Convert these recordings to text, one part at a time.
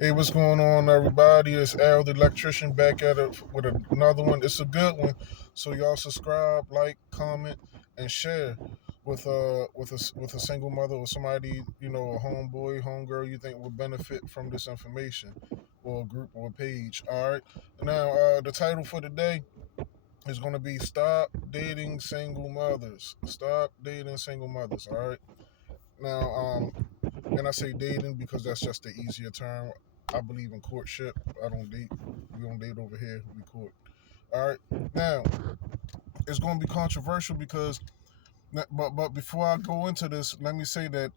Hey, what's going on, everybody? It's Al, the electrician, back at it with another one. It's a good one, so y'all subscribe, like, comment, and share with a single mother or somebody, a homeboy, homegirl you think would benefit from this information, or a group or a page. All right. Now, the title for today is going to be "Stop Dating Single Mothers." Stop dating single mothers. All right. Now, and I say dating because that's just the easier term. I believe in courtship. I don't date. We don't date over here. We court. All right. Now it's going to be controversial because, but before I go into this, let me say that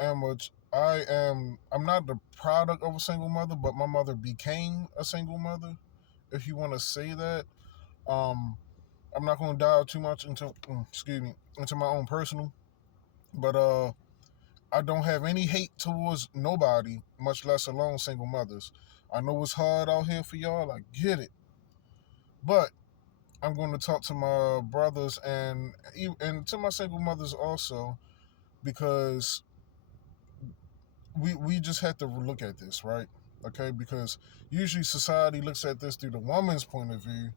am a I'm not the product of a single mother, but my mother became a single mother. If you want to say that, um, I'm not going to dive too much into excuse me into my own personal, but I don't have any hate towards nobody, much less alone single mothers. I know it's hard out here for y'all. I get it, but I'm going to talk to my brothers and to my single mothers also because we just have to look at this, right? Okay, because usually society looks at this through the woman's point of view,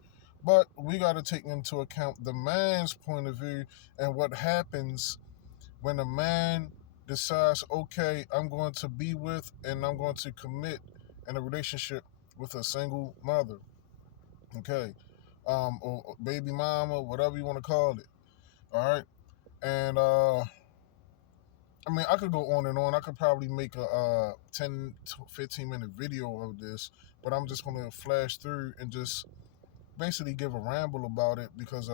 but we got to take into account the man's point of view and what happens when a man decides, okay, I'm going to be with and I'm going to commit in a relationship with a single mother, okay, or baby mama, whatever you want to call it. All right, and I mean, I could go on and on. I could probably make a 10 to 15-minute video of this, but I'm just going to flash through and just basically give a ramble about it because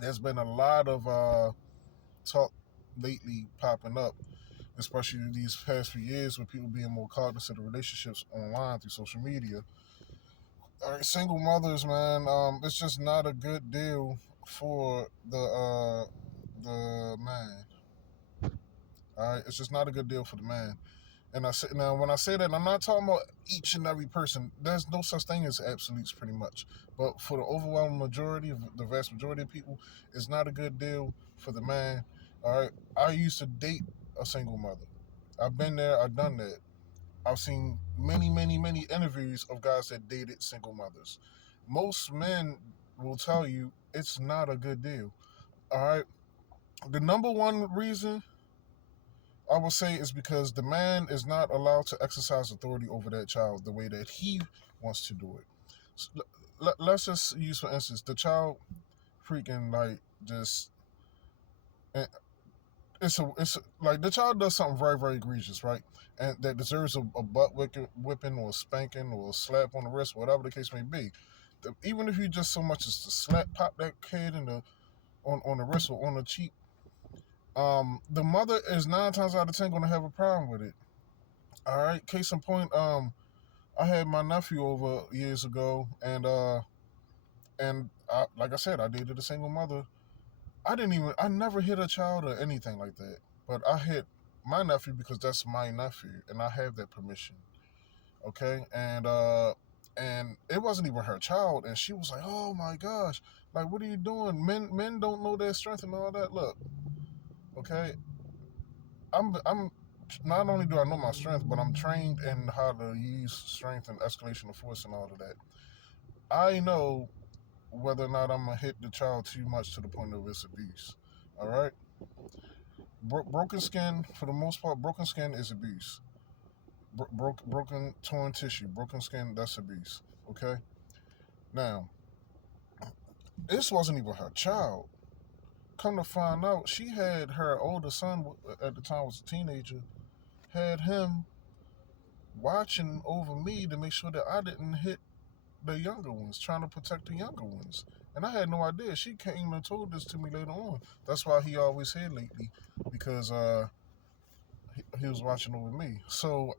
there's been a lot of talk lately popping up, especially these past few years with people being more cognizant of relationships online through social media. All right, single mothers, man, it's just not a good deal for the man. All right, it's just not a good deal for the man. And I say now when I say that, I'm not talking about each and every person. There's no such thing as absolutes, pretty much. But for the overwhelming majority of the vast majority of people, it's not a good deal for the man. All right, I used to date a single mother. I've been there. I've done that. I've seen many, many, many interviews of guys that dated single mothers. Most men will tell you it's not a good deal. All right. The number one reason I would say is because the man is not allowed to exercise authority over that child the way that he wants to do it. So, let's just use, for instance, the child freaking like just eh, like the child does something very, very egregious, right? And that deserves a butt whipping or a spanking or a slap on the wrist, whatever the case may be. Even if you just so much as to pop that kid in the on the wrist or on the cheek, the mother is 9 times out of 10 going to have a problem with it. All right. Case in point, I had my nephew over years ago, and like I said, I dated a single mother. I never hit a child or anything like that. But I hit my nephew because that's my nephew, and I have that permission. Okay, and it wasn't even her child, and she was like, "Oh my gosh, like what are you doing? Men don't know their strength and all that." Look, okay, I'm not only do I know my strength, but I'm trained in how to use strength and escalation of force and all of that. I know whether or not I'm gonna hit the child too much to the point of its abuse. All right, broken skin for the most part. Broken skin is abuse. Broken torn tissue, broken skin. That's abuse. Okay. Now, this wasn't even her child. Come to find out, she had her older son at the time was a teenager. Had him watching over me to make sure that I didn't hit the younger ones, trying to protect the younger ones. And I had no idea. She came and told this to me later on. That's why he always here lately, because he was watching over me. So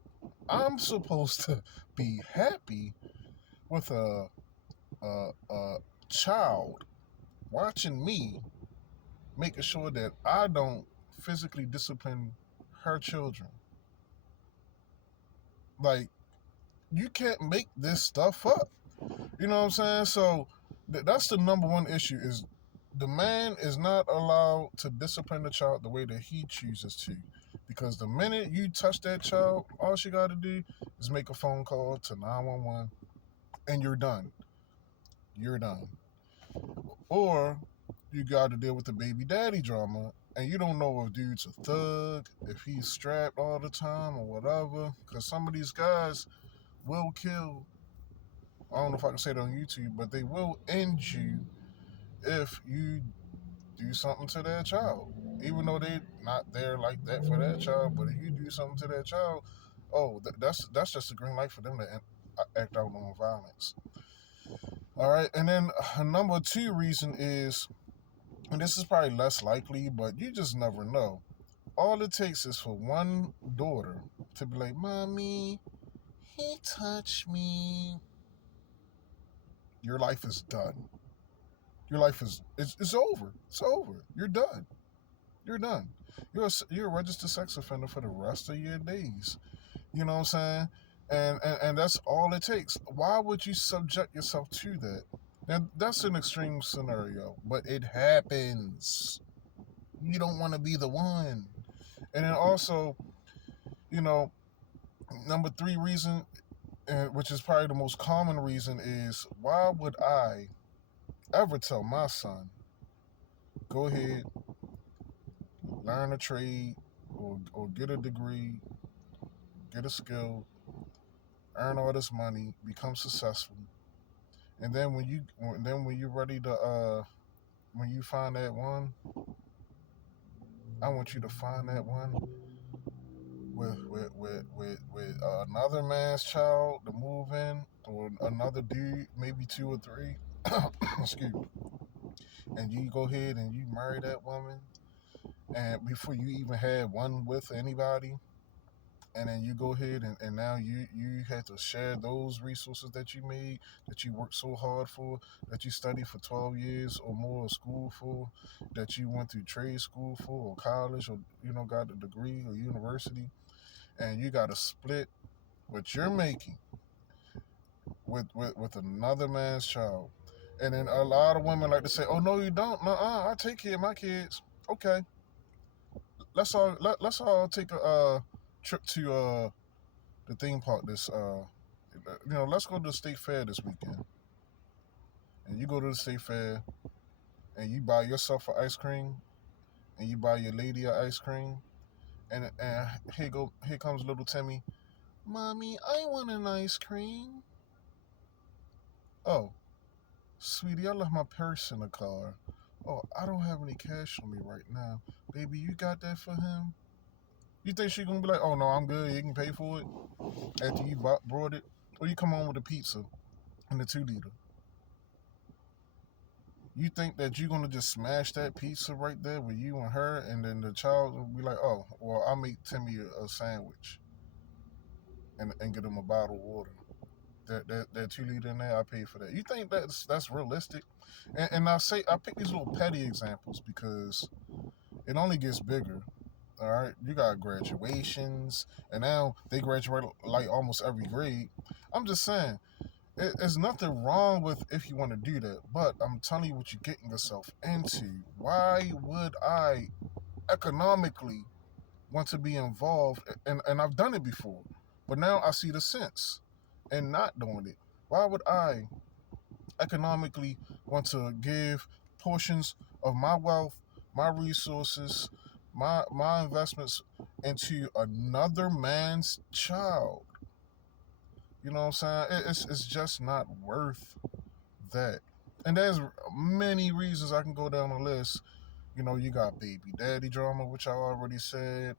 I'm supposed to be happy with a child watching me, making sure that I don't physically discipline her children. Like, you can't make this stuff up. You know what I'm saying? So that's the number one issue is the man is not allowed to discipline the child the way that he chooses to Because the minute you touch that child, all she got to do is make a phone call to 911 and you're done. You're done. Or you got to deal with the baby daddy drama, and you don't know if dude's a thug, if he's strapped all the time or whatever. Because some of these guys will kill. I don't know if I can say it on YouTube, but they will end you if you do something to their child. Even though they're not there like that for that child, but if you do something to that child, oh, that's just a green light for them to act out on violence. All right, and then number two reason is, and this is probably less likely, but you just never know. All it takes is for one daughter to be like, "Mommy, he touched me." Your life is done. Your life is it's over. It's over. You're done. You're done. You're a registered sex offender for the rest of your days. You know what I'm saying? And that's all it takes. Why would you subject yourself to that? Now that's an extreme scenario, but it happens. You don't want to be the one. And then also, you know, number three reason, which is probably the most common reason, is why would I ever tell my son, go ahead, learn a trade, or get a degree, get a skill, earn all this money, become successful, and then when you're ready to when you find that one, I want you to find that one with another man's child to move in, or another dude, maybe two or three. Excuse me. And you go ahead and you marry that woman, and before you even had one with anybody, and then you go ahead and now you had to share those resources that you made, that you worked so hard for, that you studied for 12 years or more of school for, that you went through trade school for, or college, or got a degree or university, and you got to split what you're making with another man's child. And then a lot of women like to say, "Oh no, you don't. No, I take care of my kids." Okay, let's all take a trip to the theme park this let's go to the state fair this weekend. And you go to the state fair and you buy yourself an ice cream, and you buy your lady an ice cream, and here comes little Timmy. Mommy, I want an ice cream. Oh, sweetie, I left my purse in the car. Oh, I don't have any cash on me right now. Baby, you got that for him? You think she gonna be like, "Oh no, I'm good. You can pay for it," after you brought it? Or you come home with a pizza and the 2 liter? You think that you're gonna just smash that pizza right there with you and her, and then the child will be like, "Oh, well, I'll make Timmy a sandwich and get him a bottle of water. That 2 liter in there, I paid for that." You think that's realistic? And I pick these little petty examples because it only gets bigger. All right, you got graduations, and now they graduate like almost every grade. I'm just saying, there's nothing wrong with if you want to do that, but I'm telling you what you're getting yourself into. Why would I economically want to be involved? And I've done it before, but now I see the sense in not doing it. Why would I economically want to give portions of my wealth, my resources, my investments into another man's child? You know what I'm saying? It's just not worth that. And there's many reasons I can go down the list. You got baby daddy drama, which I already said.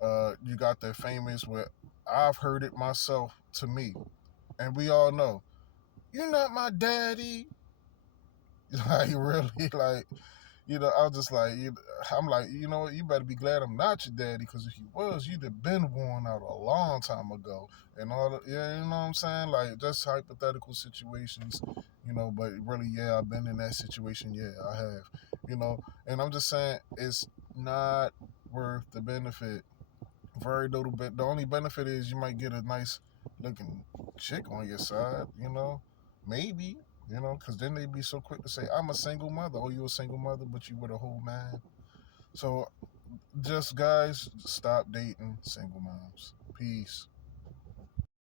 You got that famous where I've heard it myself to me, and we all know, "You're not my daddy." Like really, like I was just like, I'm like, you better be glad I'm not your daddy, because if you was, you'd have been worn out a long time ago. And all the, yeah, you know what I'm saying? Like, just hypothetical situations, but really, yeah, I've been in that situation. Yeah, I have, and I'm just saying it's not worth the benefit. Very little bit. The only benefit is you might get a nice looking chick on your side, maybe, because then they'd be so quick to say, "I'm a single mother." Oh, you're a single mother, but you with a whole man. So just guys, stop dating single moms. Peace.